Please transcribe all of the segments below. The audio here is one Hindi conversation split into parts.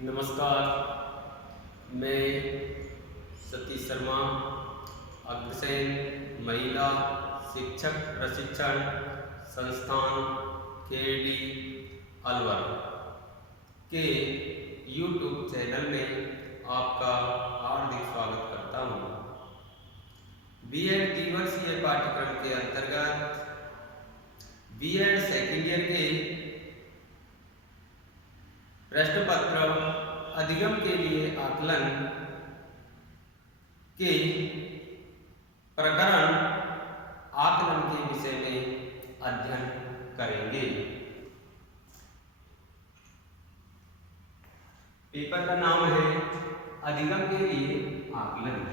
नमस्कार, मैं सतीश शर्मा, अग्रसेन महिला शिक्षक प्रशिक्षण संस्थान केडी अलवर के YouTube चैनल में आपका हार्दिक स्वागत करता हूँ। बीएड द्विवर्षीय पाठ्यक्रम के अंतर्गत बीएड सेकेंड ईयर के प्रश्न पत्र अधिगम के लिए आकलन के प्रकरण आकलन के विषय में अध्ययन करेंगे। पेपर का नाम है अधिगम के लिए आकलन।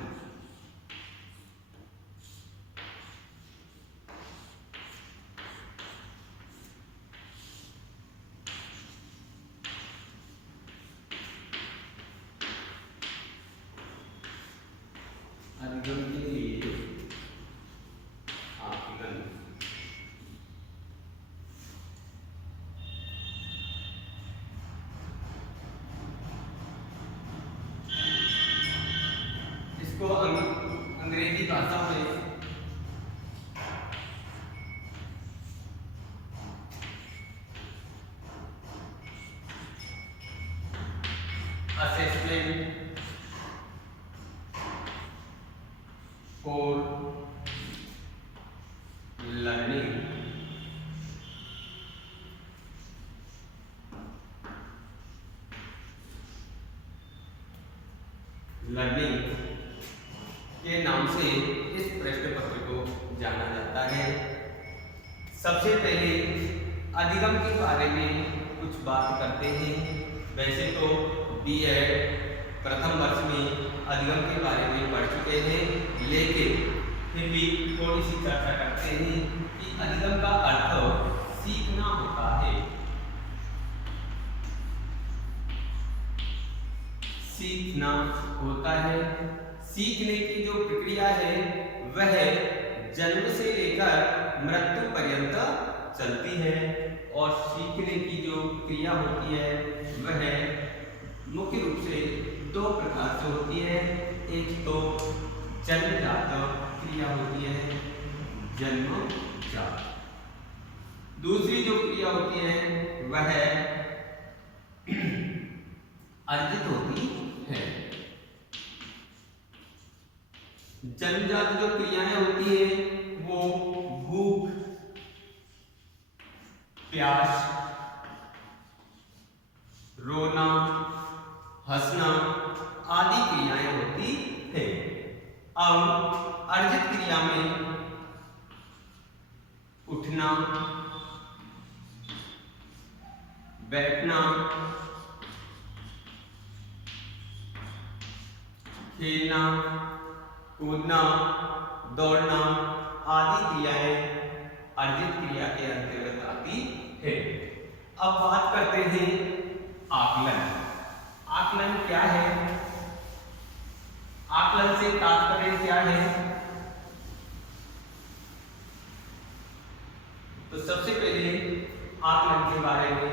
अधिगम के लिए आकलन। इसको अंग्रेजी भाषा में असेसमेंट फॉर लर्निंग के नाम से इस प्रश्न पत्र को जाना जाता है। सबसे पहले अधिगम के बारे में कुछ बात करते हैं। वैसे तो बीएड प्रथम वर्ष में अधिगम के बारे में पढ़ चुके हैं, लेकिन फिर भी थोड़ी सी चर्चा करते हैं कि अधिगम का अर्थ सीखना होता है। सीखना होता है। सीखने की जो प्रक्रिया है वह जन्म से लेकर मृत्यु पर्यंत चलती है, और सीखने की जो क्रिया होती है वह मुख्य रूप से दो प्रकार से होती है। एक तो जन्मजात क्रिया होती है, जन्मजात। दूसरी जो क्रिया होती है वह अर्जित होती है। जन्मजात जो क्रियाएं होती है वो भूख, प्यास, रोना, हंसना आदि क्रियाएं होती है। अब अर्जित क्रिया में उठना, बैठना, खेलना, कूदना, दौड़ना आदि क्रियाएं अर्जित क्रिया के अंतर्गत आती है। अब बात करते हैं आकलन। आकलन क्या है? आकलन से तात्पर्य क्या है? तो सबसे पहले आकलन के बारे में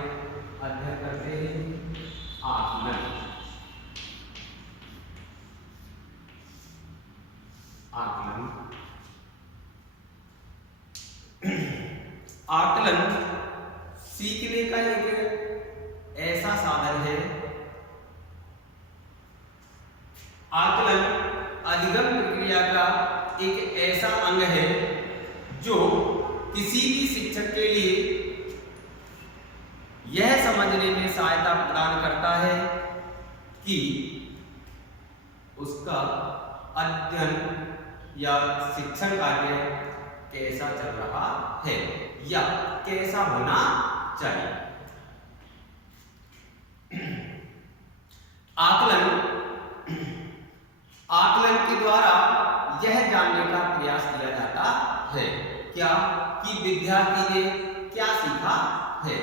अध्ययन करते हैं। आकलन आकलन सीखने का एक ऐसा साधन है। आकलन अधिगम प्रक्रिया का एक ऐसा अंग है जो किसी भी शिक्षक के लिए यह समझने में सहायता प्रदान करता है कि उसका अध्ययन या शिक्षण कार्य कैसा चल रहा है या कैसा होना चाहिए। आकलन के द्वारा यह जानने का प्रयास किया जाता है क्या कि विद्यार्थी ने क्या सीखा है।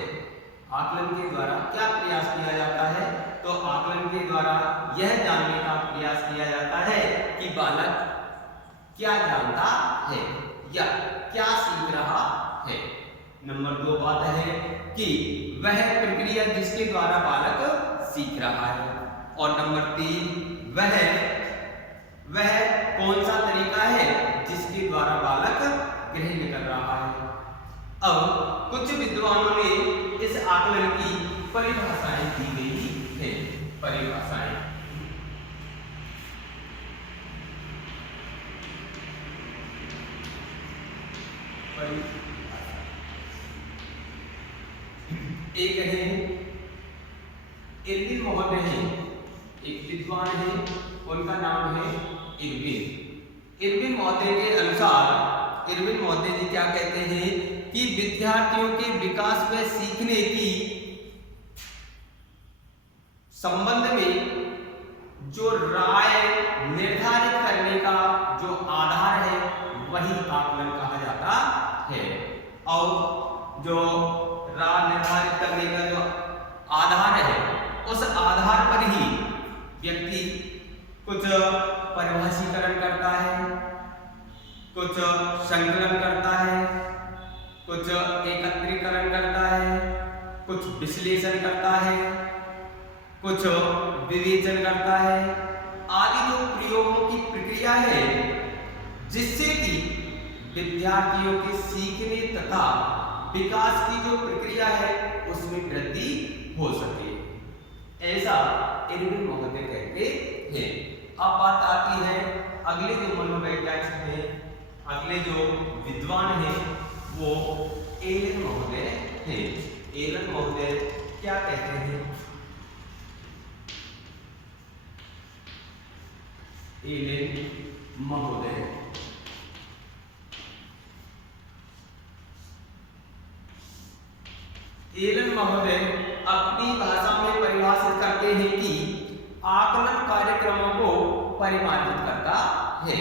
आकलन के द्वारा क्या प्रयास किया जाता है? तो आकलन के द्वारा यह जानने का प्रयास किया जाता है कि बालक क्या जानता है या क्या सीख रहा है। नंबर 2 बात है कि वह प्रक्रिया जिसके द्वारा बालक सीख रहा है। और नंबर 3 वह कौन सा तरीका है जिसके द्वारा बालक ग्रहण कर रहा है। अब कुछ विद्वानों ने इस आकलन की परिभाषाएं दी गई है। परिभाषाएं एक है इरविन महोदय हैं, एक विद्वान है, उनका नाम है इरविन। इरविन महोदय के अनुसार इरविन महोदय जी क्या कहते हैं कि विद्यार्थियों के विकास व सीखने की संबंध में जो राय निर्धारित करने का जो आधार है वही आकलन कहा जाता है। और जो राय निर्धारित करने का जो आधार है उस आधार पर ही व्यक्ति कुछ परिभाषीकरण करता है, कुछ संकलन करता है, कुछ एकत्रीकरण करता है, कुछ विश्लेषण करता है, कुछ विवेचन करता है, आदि जो प्रयोगों की प्रक्रिया है जिससे कि विद्यार्थियों के सीखने तथा विकास की जो प्रक्रिया है उसमें वृद्धि हो सके, ऐसा इरविन महोदय कहते हैं। अब बात आती है अगले जो मनोवैज्ञानिक हैं, अगले जो विद्वान हैं वो एलन महोदय हैं। एलन महोदय क्या कहते हैं? एलन महोदय अपनी भाषा में परिभाषित करते हैं कि आकलन कार्यक्रमों को परिमार्जित करता है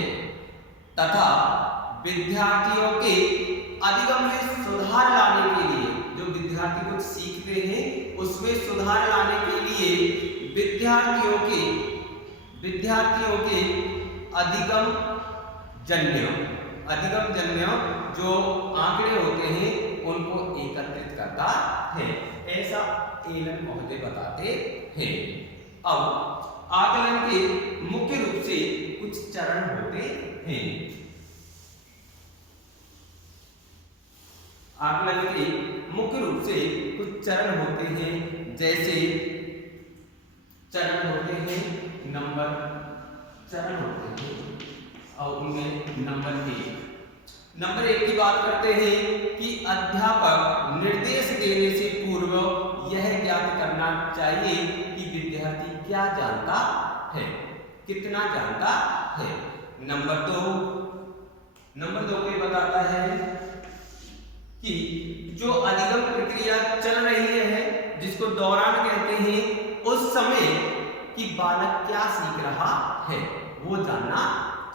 तथा विद्यार्थियों के अधिगम में सुधार लाने के लिए, जो विद्यार्थी कुछ सीखते हैं उसमें सुधार लाने के लिए विद्यार्थियों के अधिगम जन्य जो आंकड़े होते हैं उनको एकत्रित करता है, ऐसा एलन महोदय बताते हैं। अब आकलन के मुख्य रूप से कुछ चरण होते हैं। आकलन के मुख्य रूप से कुछ चरण होते हैं, जैसे चरण होते हैं चरण होते हैं और उनमें नंबर 1 की बात करते हैं कि अध्यापक निर्देश देने से पूर्व यह ज्ञात करना चाहिए कि विद्यार्थी क्या जानता है, कितना जानता है। नंबर 2 को बताता है कि जो अधिगम प्रक्रिया चल रही है जिसको दौरान कहते हैं, उस समय कि बालक क्या सीख रहा है वो जानना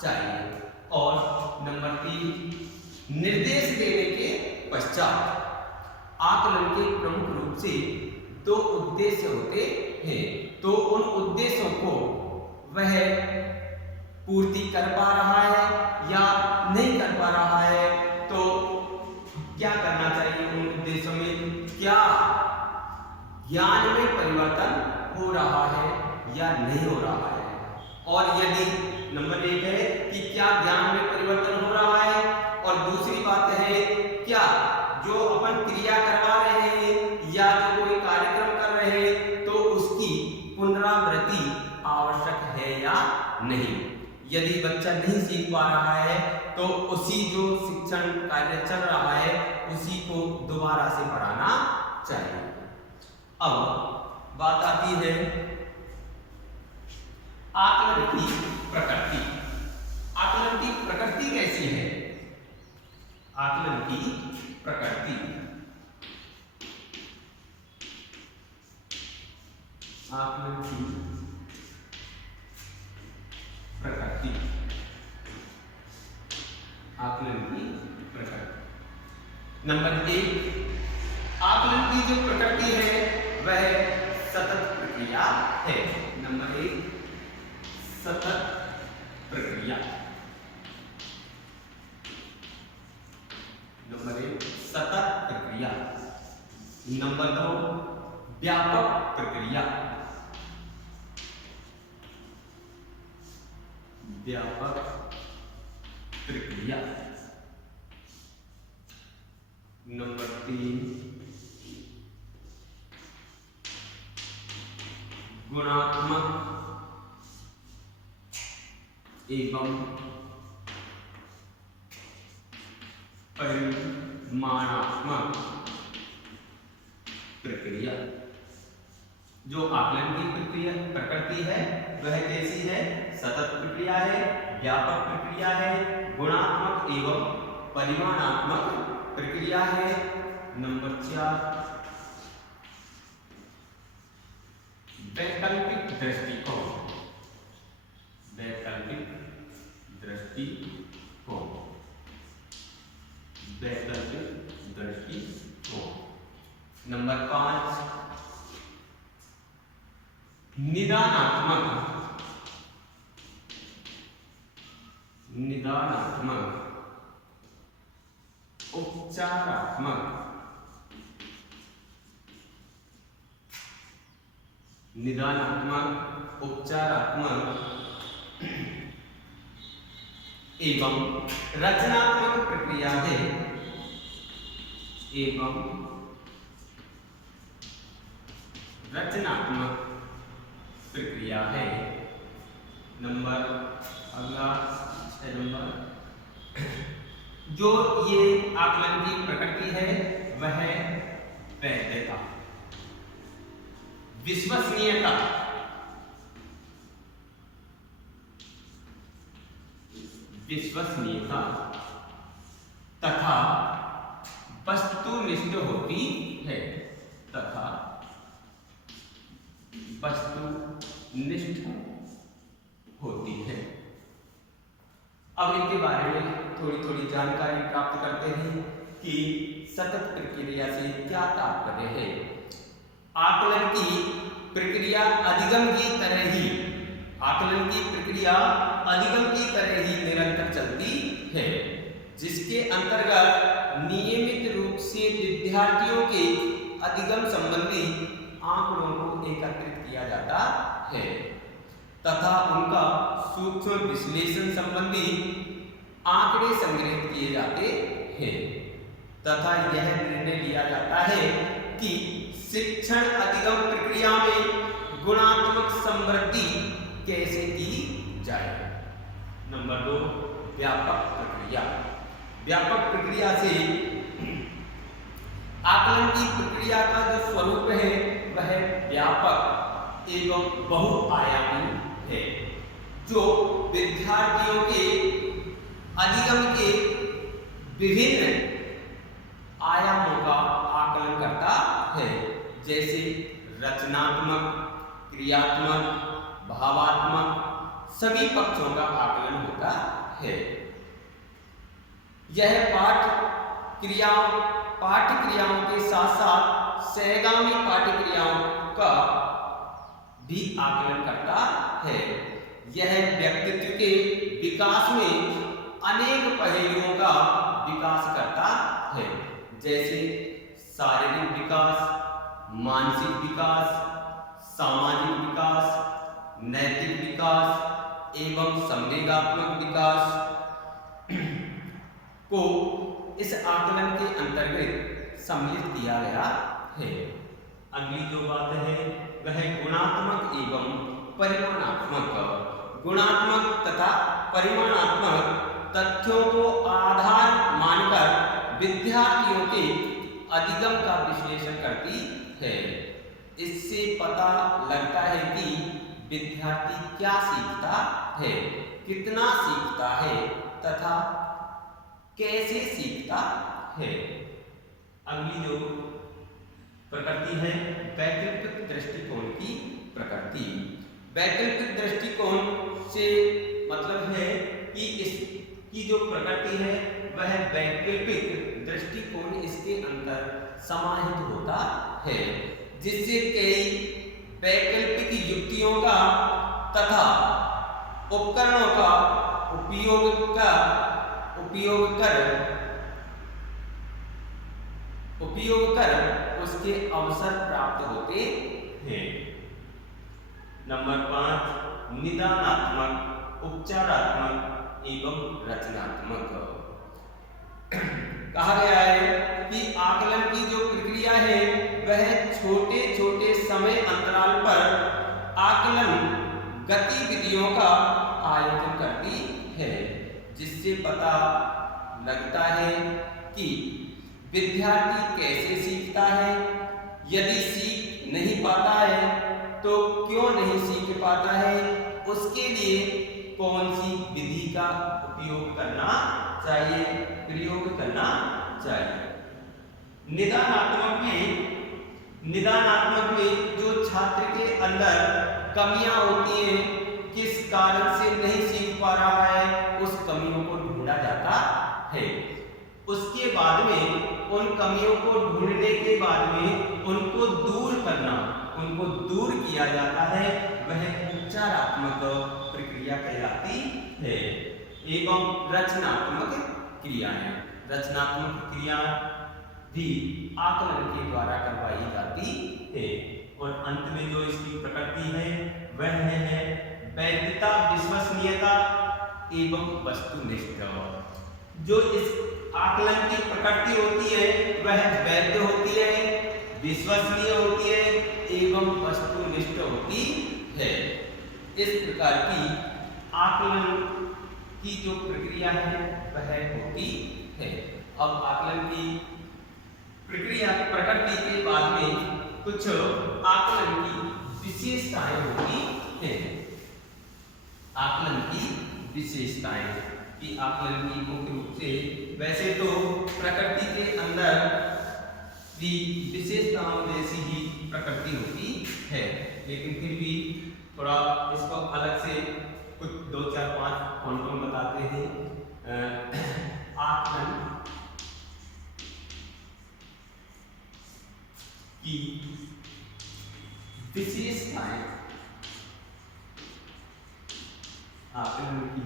चाहिए। और नंबर 3 निर्देश देने के पश्चात आकलन के प्रमुख रूप से 2 उद्देश्य होते हैं, तो उन उद्देश्यों को वह पूर्ति कर पा रहा है या नहीं कर पा रहा है, तो क्या करना चाहिए उन उद्देश्यों में, क्या ज्ञान में परिवर्तन हो रहा है या नहीं हो रहा है। और यदि नंबर 1 है कि क्या ज्ञान में परिवर्तन हो रहा है, और दूसरी बात है क्या जो अपन क्रिया करवा रहे हैं या जो कोई कार्यक्रम कर रहे हैं तो उसकी पुनरावृत्ति आवश्यक है या नहीं। यदि बच्चा नहीं सीख पा रहा है तो उसी जो शिक्षण कार्य चल रहा है उसी को दोबारा से पढ़ाना चाहिए। अब बात आती है आकलन की प्रकृति। आकलन की प्रकृति कैसी है? आकलन की प्रकृति नंबर 1 आकलन की जो प्रकृति है वह सतत प्रक्रिया है। नंबर 1 सतत प्रक्रिया। नंबर 1 सतत प्रक्रिया। नंबर 2 व्यापक प्रक्रिया। व्यापक प्रक्रिया। नंबर 3 गुणात्मक एवं परिमाणात्मक प्रक्रिया। जो आकलन की प्रक्रिया प्रकृति है वह कैसी है? सतत प्रक्रिया है, व्यापक प्रक्रिया है, गुणात्मक एवं परिमाणात्मक प्रक्रिया है। नंबर 4 वैकल्पिक दृष्टिकोण। वैकल्पिक दृष्टिकोण। वैकल्पिक दृष्टिकोण। नंबर 5 निदानात्मक। निदानात्मक उपचारात्मक। निदानात्मक उपचारात्मक एवं रचनात्मक प्रक्रिया है। एवं रचनात्मक प्रक्रिया है। नंबर अगला 6 नंबर जो ये आकलन की प्रकृति है वह वैधता, विश्वसनीयता, विश्वसनीयता तथा वस्तुनिष्ठ होती है। तथा वस्तुनिष्ठ होती है। अब इनके बारे में थोड़ी थोड़ी जानकारी प्राप्त करते हैं कि सतत प्रक्रिया से क्या तात्पर्य है। आकलन की प्रक्रिया अधिगम की तरह ही निरंतर चलती है, जिसके अंतर्गत नियमित रूप से विद्यार्थियों के अधिगम संबंधी आंकड़ों को एकत्रित किया जाता है तथा उनका सूक्ष्म विश्लेषण संबंधी आंकड़े संग्रहित किए जाते हैं तथा यह निर्णय लिया जाता है कि शिक्षण अधिगम प्रक्रिया में गुणात्मक समृद्धि कैसे की जाए। नंबर 2 व्यापक प्रक्रिया। व्यापक प्रक्रिया से आकलन की प्रक्रिया का जो स्वरूप है वह व्यापक एवं बहुआयामी है, जो विद्यार्थियों के अधिगम के विभिन्न आयामों का आकलन करता है, जैसे रचनात्मक, क्रियात्मक, भावात्मक सभी पक्षों का आकलन होता है। यह पाठ क्रियाओं के साथ साथ सहगामी पाठ्य क्रियाओं का भी आकलन करता है। यह व्यक्तित्व के विकास में अनेक पहलुओं का विकास करता है, जैसे शारीरिक विकास, मानसिक विकास, सामाजिक विकास, नैतिक विकास एवं संवेगात्मक विकास को इस आकलन के अंतर्गत सम्मिलित किया गया है। अगली जो बात है वह गुणात्मक एवं परिमाणात्मक। गुणात्मक तथा परिमाणात्मक तथ्यों को आधार मानकर विद्यार्थियों के अधिगम का विश्लेषण करती है। इससे पता लगता है कि विद्यार्थी क्या सीखता है, कितना सीखता है तथा कैसे सीखता है। अगली जो प्रकृति है वैकल्पिक दृष्टिकोण की प्रकृति। वैकल्पिक दृष्टिकोण से मतलब है कि इसकी जो प्रकृति है वह वैकल्पिक दृष्टिकोण इसके अंदर समाहित होता है, जिससे कई वैकल्पिक युक्तियों का तथा उपकरणों का उपयोग उपयोग कर उसके अवसर प्राप्त होते हैं। नंबर 5 निदानात्मक, उपचारात्मक एवं रचनात्मक। कहा गया है कि आकलन की जो प्रक्रिया है वह छोटे छोटे समय अंतराल पर आकलन गतिविधियों का आयोजन करती है, जिससे पता लगता है कि विद्यार्थी कैसे सीखता है, यदि सीख नहीं पाता है तो क्यों नहीं सीख पाता है, उसके लिए कौन सी विधि का उपयोग करना चाहिए, प्रयोग करना चाहिए। निदानात्मक में जो छात्र के अंदर कमियां होती हैं, किस कारण से नहीं सीख पा रहा है, उस कमियों को ढूंढा जाता है। उसके बाद में उन कमियों को ढूंढने के बाद में उनको दूर किया जाता है, वह उपचारात्मक प्रक्रिया कहलाती है। एवं रचनात्मक क्रियाएं, रचनात्मक क्रिया भी आकलन के द्वारा करवाई जाती है। और अंत में जो इसकी प्रकृति है वह है वैधता, विश्वसनीयता एवं वस्तुनिष्ठ। जो इस आकलन की प्रकृति होती है वह वैध होती है, विश्वसनीय होती है एवं वस्तुनिष्ठ होती है। इस प्रकार की आकलन की जो प्रक्रिया है वह होती है। अब आकलन की प्रक्रिया प्रकृति के बाद में कुछ आकलन की विशेषताएं होती हैं। आकलन की विशेषताएं कि आकलन की मुख्य रूप से, वैसे तो प्रकृति के अंदर भी विशेषताओं जैसी ही प्रकृति होती है, लेकिन फिर भी थोड़ा इसको अलग से कुछ 2, 4, 5 पॉइंटों में बताते हैं। आकलन की विशेषताएं, आकलन की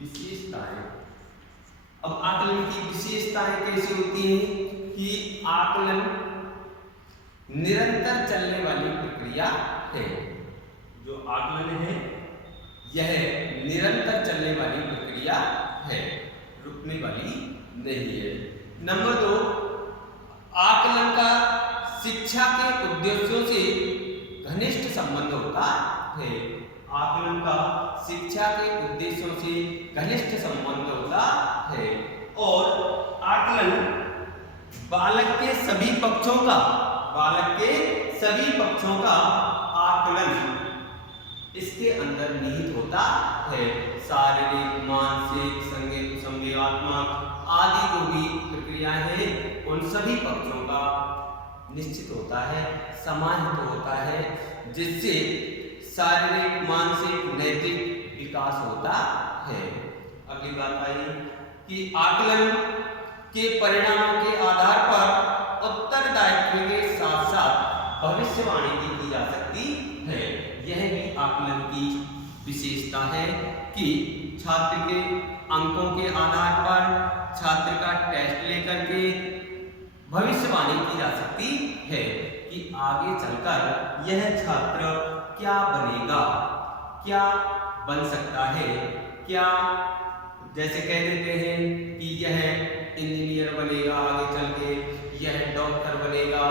विशेषताएं। अब आकलन की विशेषताएं कैसी होती हैं कि आकलन निरंतर चलने वाली प्रक्रिया है। जो आकलन है यह निरंतर चलने वाली प्रक्रिया है, रुकने वाली नहीं है। नंबर 2, आकलन का शिक्षा के उद्देश्यों से घनिष्ठ संबंध होता है। आकलन का शिक्षा के उद्देश्यों से घनिष्ठ संबंध होता है और आकलन बालक के सभी पक्षों का आकलन इसके अंदर निहित होता है। शारीरिक, मानसिक, संज्ञानात्मक आदि जो भी प्रक्रियाएं हैं उन सभी पक्षों का निश्चित होता है, समाहित होता है, जिससे शारीरिक, मानसिक, नैतिक विकास होता है। अगली बात आई कि आकलन के परिणामों के आधार पर उत्तरदायित्व के साथ साथ भविष्यवाणी की जा सकती है। यह भी आकलन की विशेषता है कि छात्र के अंकों के आधार पर छात्र का टेस्ट लेकर के भविष्यवाणी की जा सकती है कि आगे चलकर यह छात्र क्या बनेगा, क्या बन सकता है, क्या, जैसे कह देते हैं कि यह इंजीनियर बनेगा आगे चल के, यह डॉक्टर बनेगा,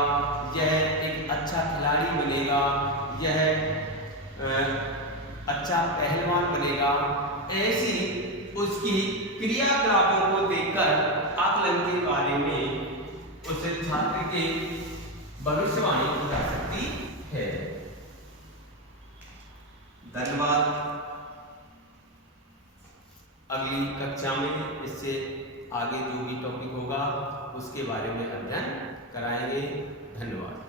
यह एक अच्छा खिलाड़ी बनेगा, यह अच्छा पहलवान बनेगा। ऐसी उसकी क्रियाकलापों को देखकर आकलन के बारे में उस छात्र के भविष्यवाणी की जा सकती है। धन्यवाद। अगली कक्षा में इससे आगे जो भी टॉपिक होगा उसके बारे में अध्ययन कराएंगे। धन्यवाद।